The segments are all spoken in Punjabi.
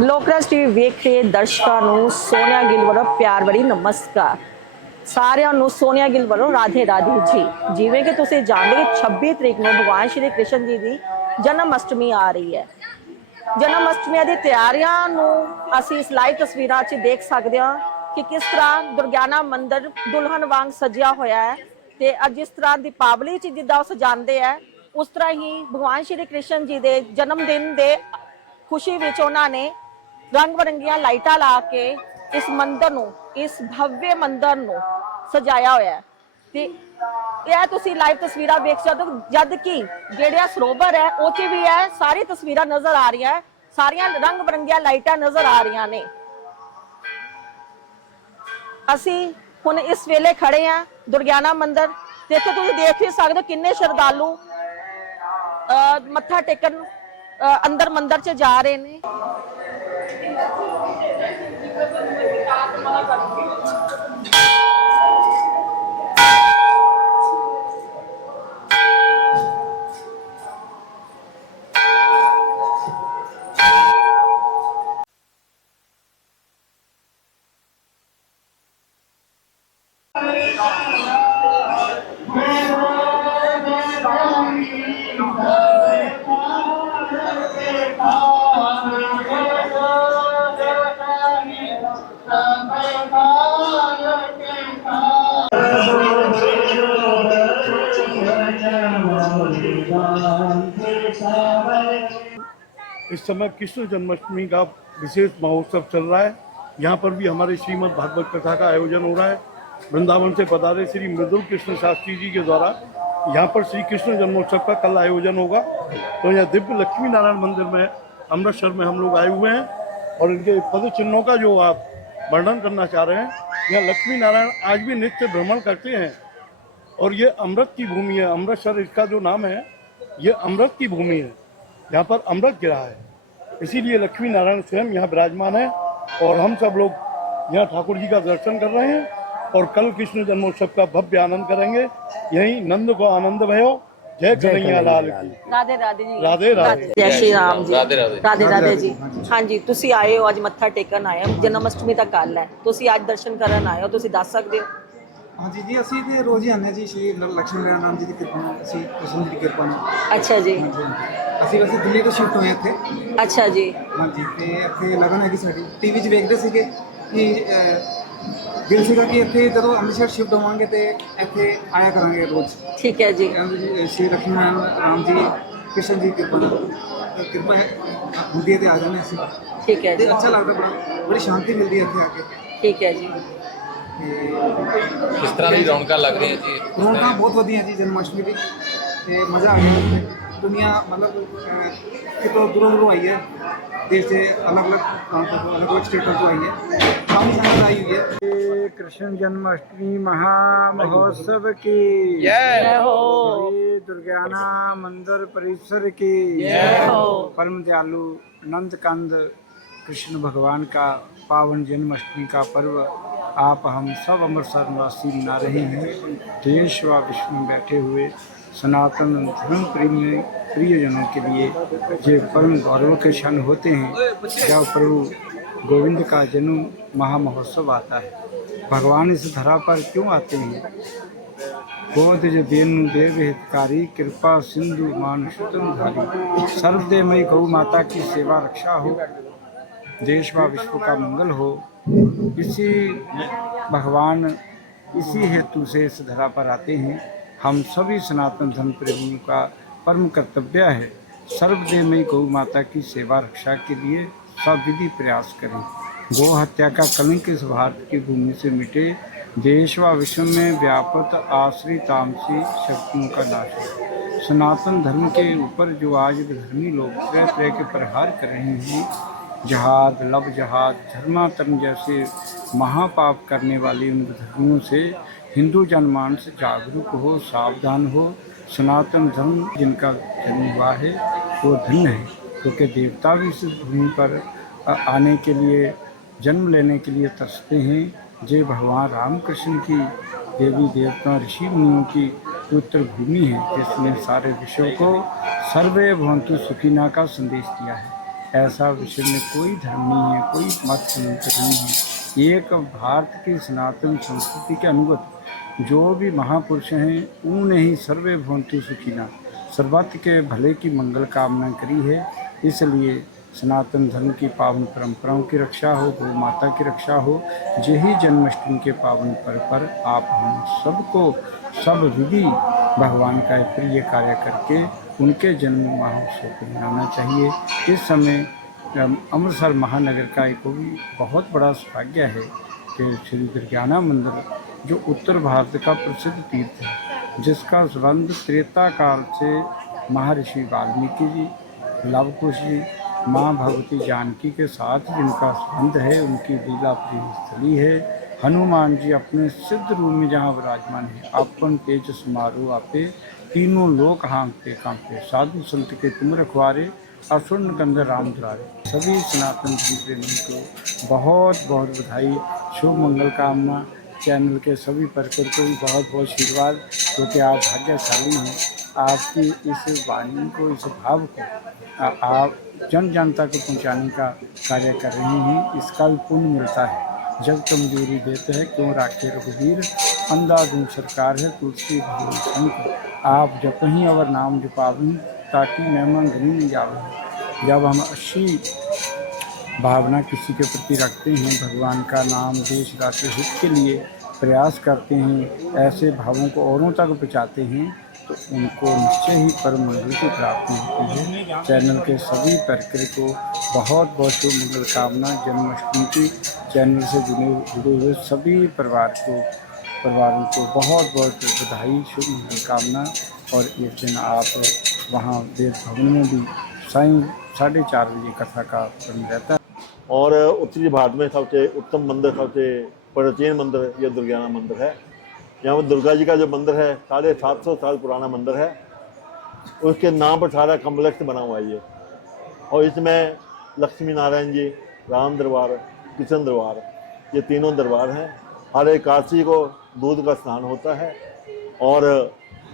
ਲੋਕਰਾਜ ਟੀਵੀ ਵੇਖ ਰਹੇ ਦਰਸ਼ਕਾਂ ਨੂੰ ਸੋਨੀਆ ਗਿੱਲ ਵੱਲੋਂ ਪਿਆਰ ਭਰੀ ਨਮਸਕਾਰ। ਸਾਰਿਆਂ ਨੂੰ ਸੋਨੀਆ ਗਿੱਲ ਵੱਲੋਂ ਰਾਧੇ ਰਾਧੇ ਜੀ। ਜਿਵੇਂ ਕਿ ਤੁਸੀਂ ਜਾਣਦੇ ਕਿ 26 ਤਰੀਕ ਨੂੰ ਭਗਵਾਨ ਸ਼੍ਰੀ ਕ੍ਰਿਸ਼ਨ ਜੀ ਦੀ ਜਨਮ ਅਸ਼ਟਮੀ ਆ ਰਹੀ ਹੈ। ਜਨਮ ਅਸ਼ਟਮੀ ਦੀ ਤਿਆਰੀਆਂ ਨੂੰ ਅਸੀਂ ਇਸ ਲਾਈਵ ਤਸਵੀਰਾਂ 'ਚ ਦੇਖ ਸਕਦੇ ਹਾਂ ਕਿ ਕਿਸ ਤਰ੍ਹਾਂ ਦੁਰਗਿਆਨਾ ਮੰਦਿਰ ਦੁਲਹਨ ਵਾਂਗ ਸਜਿਆ ਹੋਇਆ ਹੈ। ਤੇ ਅੱਜ ਜਿਸ ਤਰ੍ਹਾਂ ਦੀਪਾਵਲੀ 'ਚ ਜਿੱਦਾਂ ਉਹ ਸਜਾਉਂਦੇ ਹੈ ਉਸ ਤਰ੍ਹਾਂ ਹੀ ਭਗਵਾਨ ਸ਼੍ਰੀ ਕ੍ਰਿਸ਼ਨ ਜੀ ਦੇ ਜਨਮ ਦਿਨ ਦੇ ਖੁਸ਼ੀ ਵਿੱਚ ਉਹਨਾਂ ਨੇ ਰੰਗ ਬਰੰਗੀਆਂ ਲਾਈਟਾਂ ਲਾ ਕੇ ਇਸ ਮੰਦਿਰ ਨੂੰ, ਇਸ ਭਵਯ ਮੰਦਿਰ ਨੂੰ ਸਜਾਇਆ ਹੋਇਆ ਹੈ। ਤੇ ਇਹ ਤੁਸੀਂ ਲਾਈਵ ਤਸਵੀਰਾਂ ਵੇਖ ਸਕਦੇ ਹੋ, ਜਦ ਕਿ ਜਿਹੜਾ ਸਰੋਵਰ ਹੈ, ਉਹ 'ਚ ਵੀ ਹੈ ਸਾਰੀ ਤਸਵੀਰਾਂ ਨਜ਼ਰ ਆ ਰਹੀਆਂ, ਸਾਰੀਆਂ ਰੰਗ ਬਰੰਗੀਆਂ ਲਾਈਟਾਂ ਨਜ਼ਰ ਆ ਰਹੀਆਂ ਨੇ। ਅਸੀਂ ਹੁਣ ਇਸ ਵੇਲੇ ਖੜੇ ਆ ਦੁਰਗਿਆਨਾ ਮੰਦਿਰ ਤੇ ਇੱਥੇ ਤੁਸੀਂ ਦੇਖ ਵੀ ਸਕਦੇ ਹੋ ਕਿੰਨੇ ਸ਼ਰਧਾਲੂ ਅਹ, ਮੱਥਾ ਟੇਕਣ ਅੰਦਰ ਮੰਦਿਰ 'ਚ ਜਾ ਰਹੇ ਨੇ। इस समय कृष्ण जन्माष्टमी का विशेष महोत्सव चल रहा है। यहाँ पर भी हमारे श्रीमद भागवत कथा का आयोजन हो रहा है। वृंदावन से पधारे श्री मृदुल कृष्ण शास्त्री जी के द्वारा यहाँ पर श्री कृष्ण जन्मोत्सव का कल आयोजन होगा। तो यहाँ दिव्य लक्ष्मी नारायण मंदिर में, अमृतसर में हम लोग आए हुए हैं और इनके पद चिन्हों का जो आप वर्णन करना चाह रहे हैं, यहाँ लक्ष्मी नारायण आज भी नित्य भ्रमण करते हैं। और ये अमृत की भूमि है, अमृतसर इसका जो नाम है, ये अमृत की भूमि है। यहाँ पर अमृत गिरा है। इसीलिए लक्ष्मी नारायण स्वयं यहाँ विराजमान है और हम सब लोग यहाँ ठाकुर जी का दर्शन कर रहे हैं। और कल कृष्ण जन्मोत्सव का भव्य आनंद करेंगे। यही नंद को आनंद भयो। जय कन्हैया लाल की। ਰਾਧੇ ਰਾਧੇ ਜੀ ਰਾਧੇ ਰਾਧੇ ਜੈ ਸ਼੍ਰੀ ਰਾਮ ਜੀ ਰਾਧੇ ਰਾਧੇ। ਰਾਧੇ ਰਾਧੇ ਜੀ ਹਾਂਜੀ ਤੁਸੀਂ ਆਏ ਹੋ ਅੱਜ ਮੱਥਾ ਟੇਕਣ ਆਏ ਹੋ ਜਨਮ ਅਸ਼ਟਮੀ ਤਾਂ ਕੱਲ ਹੈ ਤੁਸੀਂ ਅੱਜ ਦਰਸ਼ਨ ਕਰਨ ਆਏ ਹੋ ਤੁਸੀਂ ਦੱਸ ਸਕਦੇ ਹੋ ਹਾਂਜੀ ਜੀ ਅਸੀਂ ਤੇ ਰੋਜ਼ ਹੀ ਆਉਂਦੇ ਹਾਂ ਜੀ ਸ਼੍ਰੀ ਲ- ਲక్ష్ਮੀ ਨਾਰਾਇਣ ਨਾਮ ਜੀ ਦੀ ਕਿਰਪਾ ਨਾਲ ਅਸੀਂ ਕ੍ਰਿਸ਼ਨ ਜੀ ਦੀ ਕਿਰਪਾ ਨਾਲ ਅੱਛਾ ਜੀ ਹਾਂਜੀ, ਹਾਂਜੀ। ਅਸੀਂ ਵੈਸੇ ਦਿੱਲੀ ਤੋਂ ਸ਼ਿਫਟ ਹੋਏ ਇੱਥੇ ਅੱਛਾ ਜੀ ਹਾਂਜੀ ਤੇ ਇੱਥੇ ਲਗਨ ਹੈਗੀ ਸਾਡੀ ਟੀਵੀ 'ਚ ਵੇਖਦੇ ਸੀਗੇ ਦਿਲ ਸੀਗਾ ਕਿ ਇੱਥੇ ਜਦੋਂ ਅੰਮ੍ਰਿਤਸਰ ਸ਼ਿਫਟ ਹੋਵਾਂਗੇ ਤੇ ਇੱਥੇ ਆਇਆ ਕਰਾਂਗੇ ਰੋਜ਼। ਠੀਕ ਹੈ ਜੀ। ਸ਼੍ਰੀ ਨਾਰਾਇਣ ਰਾਮ ਜੀ ਕ੍ਰਿਸ਼ਨ ਜੀ ਦੀ ਕਿਰਪਾ ਕਿਰਪਾ ਹੈ ਹੁੰਦੀ ਤੇ ਆ ਜਾਂਦੇ ਅਸੀਂ। ਠੀਕ ਹੈ ਤੇ ਜੀ। ਅੱਛਾ ਲੱਗਦਾ ਬੜਾ ਬੜੀ ਸ਼ਾਂਤੀ ਮਿਲਦੀ ਹੈ ਇੱਥੇ ਆ ਕੇ। ਠੀਕ ਹੈ ਜੀ। ਤੇ ਕਿਸ ਤਰ੍ਹਾਂ ਦੀ ਰੌਣਕਾਂ ਲੱਗ ਰਹੀਆਂ ਜੀ? ਰੌਣਕਾਂ ਬਹੁਤ ਵਧੀਆ ਜੀ ਜਨਮਾਸ਼ਟਮੀ ਦੀ। ਤੇ ਮਜ਼ਾ ਆ ਗਿਆ ਇੱਥੇ। ਦੁਨੀਆ ਮਤਲਬ ਕਿਤੋਂ ਦੂਰੋਂ ਦੂਰੋਂ ਆਈ ਹੈ। ਦੇਸ਼ ਦੇ ਅਲੱਗ ਅਲੱਗ ਪ੍ਰਾਂਤੋਂ ਤੋਂ ਅਲੱਗ ਅਲੱਗ ਸਟੇਟਾਂ ਤੋਂ ਆਈ ਹੈ। कृष्ण जन्माष्टमी महामहोत्सव की। जय हो। दुर्गाना मंदिर परिसर की। जय हो। परम दयालु नंद कंद कृष्ण भगवान का पावन जन्माष्टमी का पर्व आप हम सब अमृतसर निवासी मना रहे हैं। देश व विश्व में बैठे हुए सनातन धर्म प्रेम प्रियजनों के लिए ये परम गौरव के क्षण होते हैं। जब प्रभु गोविंद का जन्म महामहोत्सव आता है। भगवान इस धरा पर क्यों आते हैं? बोध जो देनु देव हितकारी, कृपा सिंधु मानुषतम धारी। सर्वदेवमयी गौ माता की सेवा रक्षा हो। देश व विश्व का मंगल हो। इसी भगवान इसी हेतु से इस धरा पर आते हैं। हम सभी सनातन धर्म प्रेमियों का परम कर्तव्य है। सर्वदेवमयी गौ माता की सेवा रक्षा के लिए सविधि प्रयास करें। गौ हत्या का कलंक इस भारत की भूमि से मिटे। देश व विश्व में व्यापक आश्री तामसी शक्तियों का नाश हो। सनातन धर्म के ऊपर जो आज धर्मी लोग तरह तरह के प्रहार कर रहे हैं, जहाद, लव जहाद धर्मातम जैसे महापाप करने वाले उन धर्मों से हिंदू जनमानस जागरूक हो, सावधान हो। सनातन धर्म जिनका जन्म हुआ है, वो धन्य है। क्योंकि देवता भी इस भूमि पर आने के लिए, जन्म लेने के लिए तरसते हैं। जय भगवान राम कृष्ण की देवी देवता ऋषि मुनियों की पवित्र भूमि है, जिसने सारे विश्व को सर्वे भवंतु सुखीना का संदेश दिया है। ऐसा विश्व में कोई धर्म नहीं है, कोई मत नहीं है। एक भारत की सनातन संस्कृति के अनुगत जो भी महापुरुष हैं उन्हें ही सर्वे भवंतु सुखीना, सर्वत्र के भले की मंगल कामना करी है। इसलिए सनातन धर्म की पावन परंपराओं की रक्षा हो गौ माता की रक्षा हो, यही जन्माष्टमी के पावन पर्व पर आप हम सबको सब विधि भगवान का प्रिय कार्य करके उनके जन्म महोत्सव को मनाना चाहिए। इस समय अमृतसर महानगर का एक भी बहुत बड़ा सौभाग्य है कि श्री दुर्गाना मंदिर, जो उत्तर भारत का प्रसिद्ध तीर्थ है, जिसका संबंध त्रेता काल से महर्षि वाल्मीकि जी लव कुश जी, माँ भगवती जानकी के साथ जिनका संबंध है, उनकी लीला प्रिय स्थली है। हनुमान जी अपने सिद्ध रूप में जहाँ विराजमान है अपन तेज समारोह आपे तीनों लोक हाँकते कांपते साधु संत के तुम रखवारे असुर गंध राम दुलारे। सभी सनातन धर्म प्रेमियों को बहुत बहुत बधाई, शुभ मंगल कामना। चैनल के सभी वर्कर को भी बहुत बहुत आशीर्वाद। क्योंकि आप भाग्यशाली हैं। आपकी इस वाणी को, इस भाव को आप जन जनता को पहुँचाने का कार्य कर रहे हैं, इसका भी पुण्य मिलता है। जब तुम दूरी देते हैं, क्यों राखे रघुवीर? अंधाधुन सरकार है, तुलसी शंकर आप जब कहीं अवर नाम जपावन ताकि मेहमान घरी में जावे जब हम अच्छी भावना किसी के प्रति रखते हैं, भगवान का नाम देश राष्ट्र हित के लिए प्रयास करते हैं, ऐसे भावों को औरों तक पहुँचाते हैं तो उनको निश्चय ही परम मंगल की प्राप्ति होती है चैनल के सभी वर्कर को बहुत बहुत शुभ मंगल कामना जन्माष्टमी की चैनल से जुड़े जुड़े हुए सभी परिवार को परिवारों को बहुत बहुत बधाई शुभ मंगल कामना और इस दिन आप वहाँ देव भवन में भी साई साढ़े चार बजे कथा का क्रम रहता है और उत्तरी भारत में सबसे उत्तम मंदिर सबसे प्राचीन मंदिर ये दुर्गाना मंदिर है यहाँ पर दुर्गा जी का जो मंदिर है, साढ़े सात सौ साल पुराना मंदिर है, उसके नाम पर सारा कम्प्लेक्स बना हुआ है ये। और इसमें लक्ष्मी नारायण जी, राम दरबार किशन दरबार, ये तीनों दरबार हैं। हर एक काशी को दूध का स्नान होता है और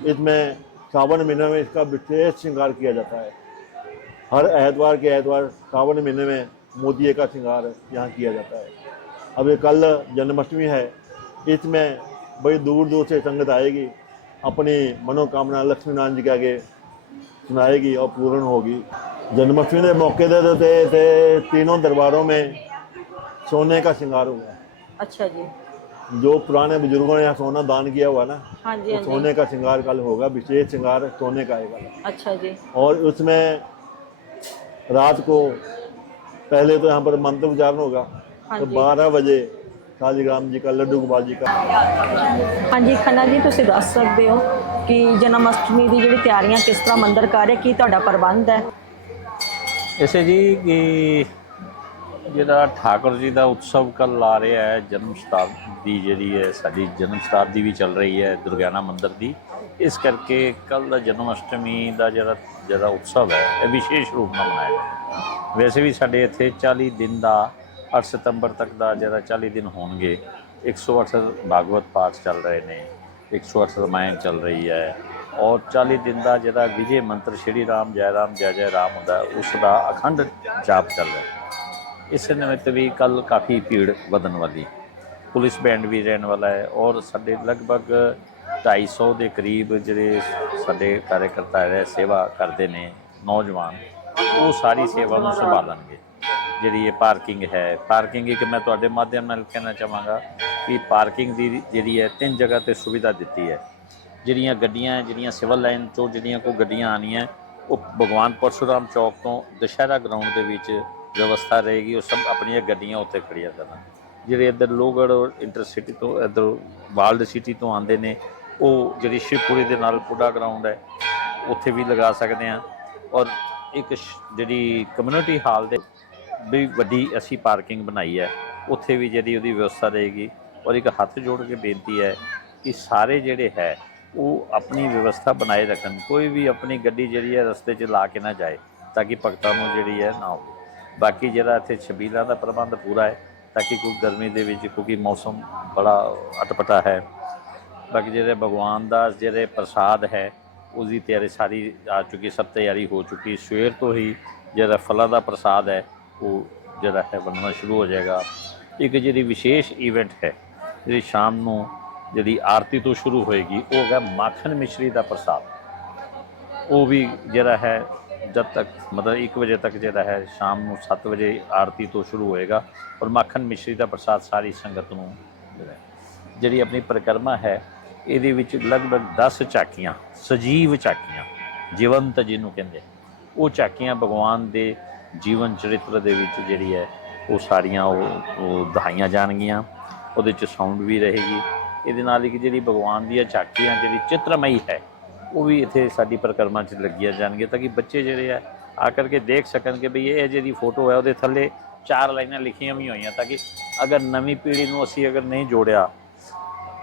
इसमें सावन महीने में इसका विशेष श्रृंगार किया जाता है। हर एतवार के ऐतवार सावन महीने में मोदिये का श्रृंगार यहाँ किया जाता है। ये कल जन्माष्टमी है, इसमें बड़ी दूर दूर से संगत आएगी अपनी मनोकामना लक्ष्मी नारायण जी के आगे सुनाएगी और पूर्ण होगी। जन्माष्टमी के मौके दे ते, ते तीनों दरबारों में सोने का श्रृंगार हुआ। अच्छा जी। जो पुराने बुज़ुर्गों ने यहाँ सोना दान किया हुआ ना हाँ जी हाँ सोने का श्रृंगार कल होगा विशेष श्रृंगार सोने का आएगा। अच्छा जी। और उसमें रात को पहले तो यहाँ पर मंत्र उच्चारण होगा हाँ तो बारह बजे ਕਾਲੀਰਾਮ ਜੀ ਦਾ ਲੱਡੂ ਗੋਪਾਲ ਜੀ ਦਾ ਹਾਂਜੀ ਖੰਨਾ ਜੀ ਤੁਸੀਂ ਦੱਸ ਸਕਦੇ ਹੋ ਕਿ ਜਨਮ ਅਸ਼ਟਮੀ ਦੀ ਜਿਹੜੀ ਤਿਆਰੀਆਂ ਕਿਸ ਤਰ੍ਹਾਂ ਮੰਦਰ ਕਰ ਰਿਹਾ ਕੀ ਤੁਹਾਡਾ ਪ੍ਰਬੰਧ ਹੈ? ਇਸੇ ਜੀ ਕਿ ਜਿਹੜਾ ਠਾਕੁਰ ਜੀ ਦਾ ਉਤਸਵ ਕੱਲ ਆ ਰਿਹਾ ਹੈ ਜਨਮ ਸ਼ਤਾਬਦੀ ਜਿਹੜੀ ਹੈ ਸਾਡੀ ਜਨਮ ਸ਼ਤਾਬਦੀ ਵੀ ਚੱਲ ਰਹੀ ਹੈ ਦੁਰਗਿਆਨਾ ਮੰਦਰ ਦੀ। ਇਸ ਕਰਕੇ ਕੱਲ ਦਾ ਜਨਮ ਅਸ਼ਟਮੀ ਦਾ ਜਿਹੜਾ ਜਿਹੜਾ ਉਤਸਵ ਹੈ ਇਹ ਵਿਸ਼ੇਸ਼ ਰੂਪ ਨਾਲ ਮਨਾਇਆ ਵੈਸੇ ਵੀ ਸਾਡੇ ਇੱਥੇ 40 ਦਿਨ ਦਾ 8 ਸਤੰਬਰ ਤੱਕ ਦਾ ਜਿਹੜਾ 40 ਦਿਨ ਹੋਣਗੇ 108 ਭਾਗਵਤ ਪਾਠ ਚੱਲ ਰਹੇ ਨੇ 108 ਰਮਾਇਣ ਚੱਲ ਰਹੀ ਹੈ ਔਰ 40 ਦਿਨ ਦਾ ਜਿਹੜਾ ਵਿਜੇ ਮੰਤਰ ਸ਼੍ਰੀ ਰਾਮ ਜੈ ਰਾਮ ਜੈ ਜੈ ਰਾਮ ਹੁੰਦਾ ਹੈ, ਉਸ ਦਾ ਅਖੰਡ ਜਾਪ ਚੱਲ ਰਿਹਾ ਇਸ ਨਿਮਿਤ ਵੀ ਕੱਲ ਕਾਫੀ ਭੀੜ ਵਧਣ ਵਾਲੀ ਪੁਲਿਸ ਬੈਂਡ ਵੀ ਰਹਿਣ ਵਾਲਾ ਹੈ ਔਰ ਸਾਡੇ ਲਗਭਗ 250 ਦੇ ਕਰੀਬ ਜਿਹੜੇ ਸਾਡੇ ਕਾਰਜਕਰਤਾ ਹੈ ਸੇਵਾ ਕਰਦੇ ਨੇ ਨੌਜਵਾਨ ਉਹ ਸਾਰੀ ਸੇਵਾ ਨੂੰ ਸੰਭਾਲਣਗੇ। ਜਿਹੜੀ ਇਹ ਪਾਰਕਿੰਗ ਹੈ। ਪਾਰਕਿੰਗ ਇੱਕ ਮੈਂ ਤੁਹਾਡੇ ਮਾਧਿਅਮ ਨਾਲ ਕਹਿਣਾ ਚਾਹਾਂਗਾ ਕਿ ਪਾਰਕਿੰਗ ਦੀ ਜਿਹੜੀ ਹੈ ਤਿੰਨ ਜਗ੍ਹਾ ਤੇ ਸੁਵਿਧਾ ਦਿੱਤੀ ਹੈ। ਜਿਹੜੀਆਂ ਗੱਡੀਆਂ ਜਿਹੜੀਆਂ ਸਿਵਲ ਲਾਈਨ ਤੋਂ ਜਿਹੜੀਆਂ ਕੋ ਗੱਡੀਆਂ ਆਣੀਆਂ ਉਹ ਭਗਵਾਨ ਪਰਸ਼ੁਰਾਮ ਚੌਕ ਤੋਂ ਦੁਸ਼ਹਿਰਾ ਗਰਾਊਂਡ ਦੇ ਵਿੱਚ ਵਿਵਸਥਾ ਰਹੇਗੀ, ਉਹ ਸਭ ਆਪਣੀਆਂ ਗੱਡੀਆਂ ਉੱਥੇ ਖੜੀਆਂ ਕਰਨਾ। ਜਿਹੜੇ ਇੱਧਰ ਲੋਗੜ ਔਰ ਇੰਟਰਸਿਟੀ ਤੋਂ, ਇੱਧਰ ਵਾਲਡ ਸਿਟੀ ਤੋਂ ਆਉਂਦੇ ਨੇ, ਉਹ ਜਿਹੜੀ ਸ਼ਿਵਪੁਰੀ ਦੇ ਨਾਲ ਪੁੱਡਾ ਗਰਾਊਂਡ ਹੈ, ਉੱਥੇ ਵੀ ਲਗਾ ਸਕਦੇ ਆ ਔਰ ਇੱਕ ਜਿਹੜੀ ਕਮਿਊਨਿਟੀ ਹਾਲ ਦੇ ਵੀ ਵੱਡੀ ਅਸੀਂ ਪਾਰਕਿੰਗ ਬਣਾਈ ਹੈ। ਉੱਥੇ ਵੀ ਜਿਹੜੀ ਉਹਦੀ ਵਿਵਸਥਾ ਰਹੇਗੀ, ਔਰ ਇੱਕ ਹੱਥ ਜੋੜ ਕੇ ਬੇਨਤੀ ਹੈ ਕਿ ਸਾਰੇ ਜਿਹੜੇ ਹੈ, ਉਹ ਆਪਣੀ ਵਿਵਸਥਾ ਬਣਾਏ ਰੱਖਣ। ਕੋਈ ਵੀ ਆਪਣੀ ਗੱਡੀ ਜਿਹੜੀ ਹੈ ਰਸਤੇ 'ਚ ਲਾ ਕੇ ਨਾ ਜਾਏ, ਤਾਂ ਕਿ ਭਗਤਾਂ ਨੂੰ ਜਿਹੜੀ ਹੈ ਨਾ ਹੋਵੇ। ਬਾਕੀ ਜਿਹੜਾ ਇੱਥੇ ਛਬੀਲਾਂ ਦਾ ਪ੍ਰਬੰਧ ਪੂਰਾ ਹੈ, ਤਾਂ ਕਿ ਕੋਈ ਗਰਮੀ ਦੇ ਵਿੱਚ ਕਿਉਂਕਿ ਮੌਸਮ ਬੜਾ ਅਟਪਟਾ ਹੈ। ਬਾਕੀ ਜਿਹੜੇ ਭਗਵਾਨ ਦਾ ਜਿਹੜੇ ਪ੍ਰਸਾਦ ਹੈ ਉਸ ਦੀ ਤਿਆਰੀ ਸਾਰੀ ਆ ਚੁੱਕੀ ਸਭ ਤਿਆਰੀ ਹੋ ਚੁੱਕੀ ਸਵੇਰ ਤੋਂ ਹੀ ਜਿਹੜਾ ਫਲਾਂ ਦਾ ਪ੍ਰਸਾਦ ਹੈ ਉਹ ਜਿਹੜਾ ਹੈ ਬਣਨਾ ਸ਼ੁਰੂ ਹੋ ਜਾਏਗਾ। ਇੱਕ ਜਿਹੜੀ ਵਿਸ਼ੇਸ਼ ਇਵੈਂਟ ਹੈ, ਜਿਹੜੀ ਸ਼ਾਮ ਨੂੰ ਜਿਹੜੀ ਆਰਤੀ ਤੋਂ ਸ਼ੁਰੂ ਹੋਏਗੀ, ਉਹ ਹੈਗਾ ਮਾਖਣ ਮਿਸ਼ਰੀ ਦਾ ਪ੍ਰਸਾਦ। ਉਹ ਵੀ ਜਿਹੜਾ ਹੈ ਜਦ ਤੱਕ, ਮਤਲਬ 1 ਵਜੇ ਤੱਕ ਜਿਹੜਾ ਹੈ ਸ਼ਾਮ ਨੂੰ 7 ਵਜੇ ਆਰਤੀ ਤੋਂ ਸ਼ੁਰੂ ਹੋਏਗਾ ਔਰ ਮੱਖਣ ਮਿਸ਼ਰੀ ਦਾ ਪ੍ਰਸਾਦ ਸਾਰੀ ਸੰਗਤ ਨੂੰ ਜਿਹੜੀ ਆਪਣੀ ਪਰਿਕਰਮਾ ਹੈ, ਇਹਦੇ ਵਿੱਚ ਲਗਭਗ 10 ਝਾਕੀਆਂ ਸਜੀਵ ਝਾਕੀਆਂ ਜੀਵੰਤ ਜਿਹਨੂੰ ਕਹਿੰਦੇ। ਉਹ ਝਾਕੀਆਂ ਭਗਵਾਨ ਦੇ ਜੀਵਨ ਚਰਿੱਤਰ ਦੇ ਵਿੱਚ ਜਿਹੜੀ ਹੈ, ਉਹ ਸਾਰੀਆਂ ਉਹ ਉਹ ਦਿਖਾਈਆਂ ਜਾਣਗੀਆਂ। ਉਹਦੇ ਚ ਸਾਊਂਡ ਵੀ ਰਹੇਗੀ। ਇਹਦੇ ਨਾਲ ਇੱਕ ਜਿਹੜੀ ਭਗਵਾਨ ਦੀਆਂ ਝਾਕੀਆਂ, ਜਿਹੜੀ ਚਿੱਤਰਮਈ ਹੈ, ਉਹ ਵੀ ਇੱਥੇ ਸਾਡੀ ਪਰਿਕਰਮਾ 'ਚ ਲੱਗੀਆਂ ਜਾਣਗੀਆਂ ਤਾਂ ਕਿ ਬੱਚੇ ਜਿਹੜੇ ਆ ਆ ਕਰਕੇ ਦੇਖ ਸਕਣ ਕਿ ਭਈ ਇਹ ਜਿਹੜੀ ਫੋਟੋ ਹੈ, ਉਹਦੇ ਥੱਲੇ ਚਾਰ ਲਾਈਨਾਂ ਲਿਖੀਆਂ ਵੀ ਹੋਈਆਂ ਤਾਂ ਕਿ ਅਗਰ ਨਵੀਂ ਪੀੜ੍ਹੀ ਨੂੰ ਅਸੀਂ ਅਗਰ ਨਹੀਂ ਜੋੜਿਆ,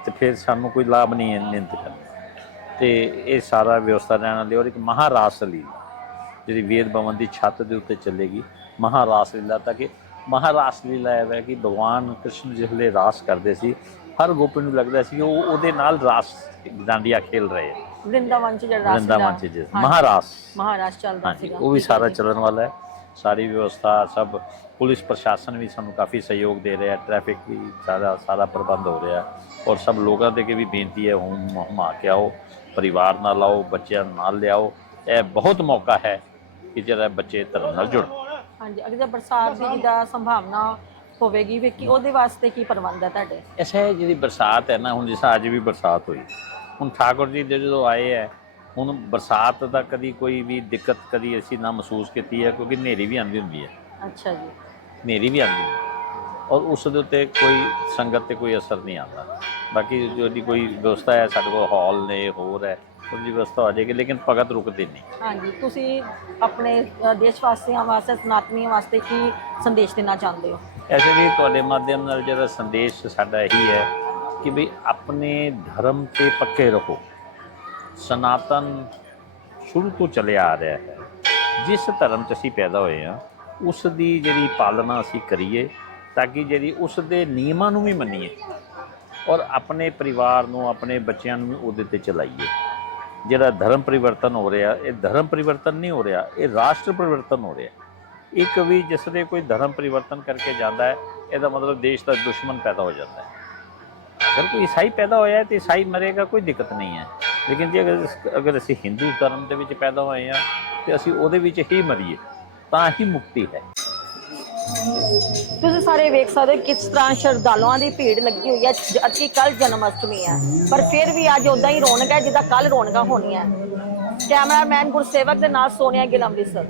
ਤੇ ਫਿਰ ਸਾਨੂੰ ਕੋਈ ਲਾਭ ਨਹੀਂ ਹੈ ਨਿੰਤ ਕਰਨ ਤੇ ਇਹ ਸਾਰਾ ਵਿਵਸਥਾ ਰਹਿਣ ਵਾਲੀ ਔਰ ਇੱਕ ਮਹਾਰਾਸ ਲੀਲਾ ਜਿਹੜੀ ਵੇਦ ਭਵਨ ਦੀ ਛੱਤ ਦੇ ਉੱਤੇ ਚੱਲੇਗੀ ਮਹਾਰਾਸ ਲੀਲਾ ਤਾਂ ਕਿ ਮਹਾਰਾਸ ਲੀਲਾ ਇਹ ਹੈ ਕਿ ਭਗਵਾਨ ਕ੍ਰਿਸ਼ਨ ਜਿਹੜੇ ਰਾਸ ਕਰਦੇ ਸੀ। ਹਰ ਗੋਪੀ ਨੂੰ ਲੱਗਦਾ ਸੀ ਉਹ ਉਹਦੇ ਨਾਲ ਰਾਸ ਡਾਂਡੀਆਂ ਖੇਲ ਰਹੇ ਹੈ। ਵਰਿੰਦਾਵਨ ਚ ਜਿਹੜਾ ਰਾਸ ਵਰਿੰਦਾਵਨ ਚ ਜਿਸ ਮਹਾਰਾਸ। ਮਹਾਰਾਜ ਚੱਲਦਾ ਸੀਗਾ। ਉਹ ਵੀ ਸਾਰਾ। ਚੱਲਣ ਵਾਲਾ ਹੈ। ਸਾਰੀ ਵਿਵਸਥਾ ਸਭ ਪੁਲਿਸ ਪ੍ਰਸ਼ਾਸਨ ਵੀ ਸਾਨੂੰ ਕਾਫੀ ਸਹਿਯੋਗ ਦੇ ਰਿਹਾ ਟ੍ਰੈਫਿਕ ਵੀ ਸਾਰਾ ਸਾਰਾ ਪ੍ਰਬੰਧ ਹੋ ਰਿਹਾ ਔਰ ਸਭ ਲੋਕਾਂ ਦੇ ਕੇ ਵੀ ਬੇਨਤੀ ਹੈ ਹੁਣ ਹਮਾ ਕੇ ਆਓ ਪਰਿਵਾਰ ਨਾਲ ਆਓ ਬੱਚਿਆਂ ਨਾਲ ਲਿਆਓ। ਇਹ ਬਹੁਤ ਮੌਕਾ ਹੈ। ਕਿ ਜਿਹੜਾ ਬੱਚੇ ਧਰਮ ਨਾਲ ਜੁੜਨ ਹਾਂਜੀ ਅਗਰ ਜੇ ਬਰਸਾਤ ਦੀ ਜਿੱਦਾਂ ਸੰਭਾਵਨਾ ਹੋਵੇਗੀ ਵੀ ਕਿ ਉਹਦੇ ਵਾਸਤੇ ਕੀ ਪ੍ਰਬੰਧ ਹੈ ਤੁਹਾਡੇ? ਐਸਾ ਜਿਹੜੀ ਬਰਸਾਤ ਹੈ ਨਾ ਹੁਣ ਜਿਸ ਅੱਜ ਵੀ ਬਰਸਾਤ ਹੋਈ। ਹੁਣ ਠਾਕੁਰ ਜੀ ਦੇ ਜਦੋਂ ਆਏ ਹੈ ਹੁਣ ਬਰਸਾਤ ਦਾ ਕਦੀ ਕੋਈ ਵੀ ਦਿੱਕਤ ਕਦੀ ਅਸੀਂ ਨਾ ਮਹਿਸੂਸ ਕੀਤੀ ਹੈ ਕਿਉਂਕਿ ਹਨੇਰੀ ਵੀ ਆਉਂਦੀ ਹੁੰਦੀ ਹੈ। ਅੱਛਾ ਜੀ। ਹਨੇਰੀ ਵੀ ਆਉਂਦੀ ਹੈ। ਔਰ ਉਸ ਦੇ ਉੱਤੇ ਕੋਈ ਸੰਗਤ ਤੇ ਕੋਈ ਅਸਰ ਨਹੀਂ ਆਉਂਦਾ। ਬਾਕੀ ਜਿਹੜੀ ਕੋਈ ਵਿਵਸਥਾ ਹੈ ਸਾਡੇ ਕੋਲ ਹਾਲ ਨੇ ਹੋਰ ਹੈ। ਉਹਦੀ ਵਿਵਸਥਾ ਹੋ ਜਾਏਗੀ ਲੇਕਿਨ ਭਗਤ ਰੁਕਦੇ ਨਹੀਂ। ਹਾਂਜੀ ਤੁਸੀਂ ਆਪਣੇ ਅ, ਦੇਸ਼ ਵਾਸੀਆਂ ਵਾਸਤੇ ਸਨਾਤਨੀਆਂ ਵਾਸਤੇ ਕੀ ਸੰਦੇਸ਼ ਦੇਣਾ ਚਾਹੁੰਦੇ ਹੋ? ਐਸੇ ਵੀ ਤੁਹਾਡੇ ਮਾਧਿਅਮ ਨਾਲ ਜਿਹੜਾ ਸੰਦੇਸ਼ ਸਾਡਾ ਇਹੀ ਹੈ ਕਿ ਵੀ ਆਪਣੇ ਧਰਮ ਤੇ ਪੱਕੇ ਰਹੋ। ਸਨਾਤਨ ਸ਼ੁਰੂ ਤੋਂ ਚੱਲਿਆ ਆ ਰਿਹਾ ਹੈ। ਜਿਸ ਧਰਮ 'ਚ ਅਸੀਂ ਪੈਦਾ ਹੋਏ ਹਾਂ ਉਸ ਦੀ ਜਿਹੜੀ ਪਾਲਣਾ ਅਸੀਂ ਕਰੀਏ ਤਾਂ ਕਿ ਜਿਹੜੀ ਉਸ ਦੇ ਨਿਯਮਾਂ ਨੂੰ ਵੀ ਮੰਨੀਏ ਔਰ ਆਪਣੇ ਪਰਿਵਾਰ ਨੂੰ ਆਪਣੇ ਬੱਚਿਆਂ ਨੂੰ ਵੀ ਉਹਦੇ ਤੇ ਚਲਾਈਏ। ਜਿਹੜਾ ਧਰਮ ਪਰਿਵਰਤਨ ਹੋ ਰਿਹਾ, ਇਹ ਧਰਮ ਪਰਿਵਰਤਨ ਨਹੀਂ ਹੋ ਰਿਹਾ, ਇਹ ਰਾਸ਼ਟਰ ਪਰਿਵਰਤਨ ਹੋ ਰਿਹਾ। ਇੱਕ ਵੀ ਜਿਸ ਦੇ ਕੋਈ ਧਰਮ ਪਰਿਵਰਤਨ ਕਰਕੇ ਜਾਂਦਾ ਹੈ, ਇਹਦਾ ਮਤਲਬ ਦੇਸ਼ ਦਾ ਦੁਸ਼ਮਣ ਪੈਦਾ ਹੋ ਜਾਂਦਾ ਹੈ। ਅਗਰ ਕੋਈ ਈਸਾਈ ਪੈਦਾ ਹੋਇਆ ਹੈ ਤੇ ਈਸਾਈ ਮਰੇਗਾ, ਕੋਈ ਦਿੱਕਤ ਨਹੀਂ ਹੈ। ਲੇਕਿਨ ਜੇ ਅਗਰ ਅਗਰ ਅਸੀਂ ਹਿੰਦੂ ਧਰਮ ਦੇ ਵਿੱਚ ਪੈਦਾ ਹੋਏ ਹਾਂ, ਤੇ ਅਸੀਂ ਉਹਦੇ ਵਿੱਚ ਹੀ ਮਰੀਏ, ਤਾਂ ਹੀ ਮੁਕਤੀ ਹੈ। ਤੁਸੀਂ ਸਾਰੇ ਵੇਖ ਸਕਦੇ ਹੋ ਕਿਸ ਤਰ੍ਹਾਂ ਸ਼ਰਧਾਲੂਆਂ ਦੀ ਭੀੜ ਲੱਗੀ ਹੋਈ ਹੈ। ਜਦਕਿ ਕੱਲ ਜਨਮ ਅਸ਼ਟਮੀ ਹੈ। ਪਰ ਫਿਰ ਵੀ ਅੱਜ ਉਦਾਂ ਹੀ ਰੌਣਕ ਹੈ ਜਿੱਦਾਂ ਕੱਲ ਰੌਣਕਾਂ ਹੋਣੀਆਂ ਕੈਮਰਾਮੈਨ ਗੁਰਸੇਵਕ ਦੇ ਨਾਲ ਸੋਨੀਆ ਗਿੱਲ, ਅੰਮ੍ਰਿਤਸਰ।